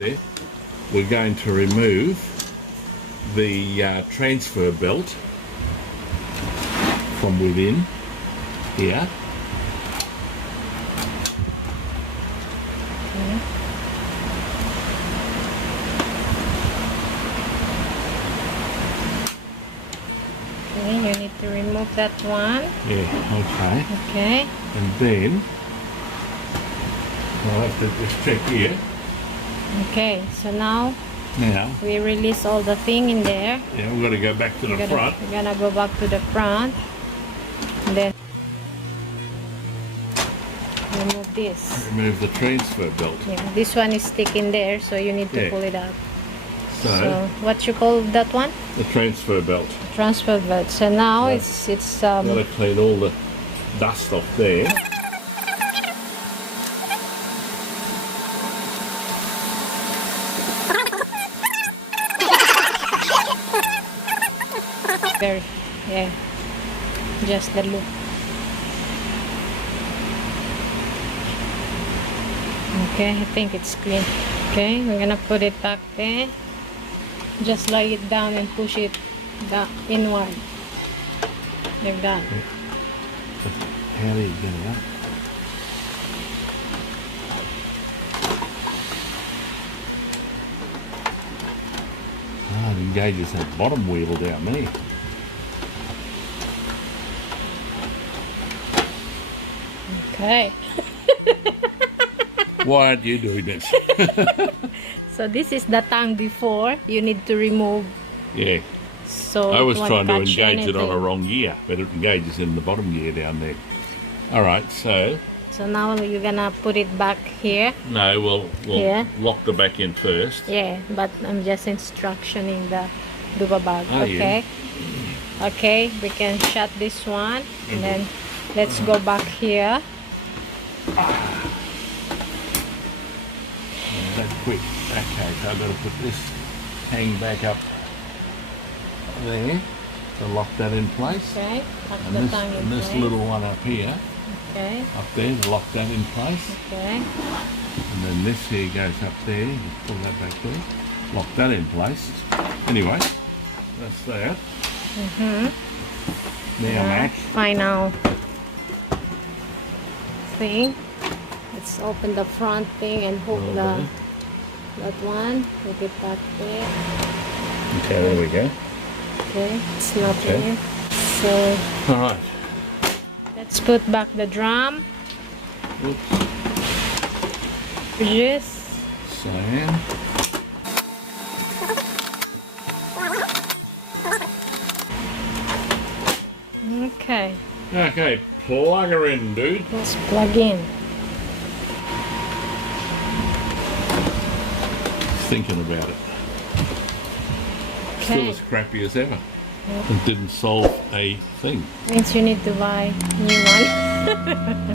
There, we're going to remove the transfer belt from within here. Okay, you need to remove that one. Yeah, okay. Okay. And then I'll have to just check here. Okay, so now Now, we release all the thing in there. yeah, we've got to go back to the front. We're gonna go back to the front. And then remove this. Remove the transfer belt. Yeah, this one is sticking there, so you need to Yeah. pull it out. So, So what you call that one? the transfer belt. Transfer belt. So now Yeah. it's Got to clean all the dust off there. very, yeah, just the loop. Okay, I think it's clean. Okay, we're gonna put it back there. Just lay it down and push it inward, like that. How do you get it up? Ah, it engages that bottom wheel down there. Okay. Why aren't you doing this? So this is the tongue before. You need to remove. Yeah. So I was it won't trying to catch engage it on a anything. wrong gear, but it engages in the bottom gear down there. All right, so So now you're gonna put it back here. no, we'll Yeah. lock the back in first. Yeah, but I'm just instructioning the duba bag. Oh, Okay. Okay, we can shut this one and then let's go back here. That quick. Okay, so I've got to put this hang back up there to lock that in place. Okay, lock And the this, tongue in and this place. little one up here, Okay, up there, to lock that in place. okay. And then this here goes up there, just pull that back there, lock that in place. Anyway, that's that. Now, Mac, Final thing. Let's open the front thing and hook Okay. that one. Hook it back there. okay, there we go. Okay, it's not Okay. in. So All right. let's put back the drum. Oops. Bridges. So, Okay, okay, plug her in, dude. let's plug in. Thinking about it. Still Okay, as crappy as ever. It didn't solve a thing. means you need to buy new one.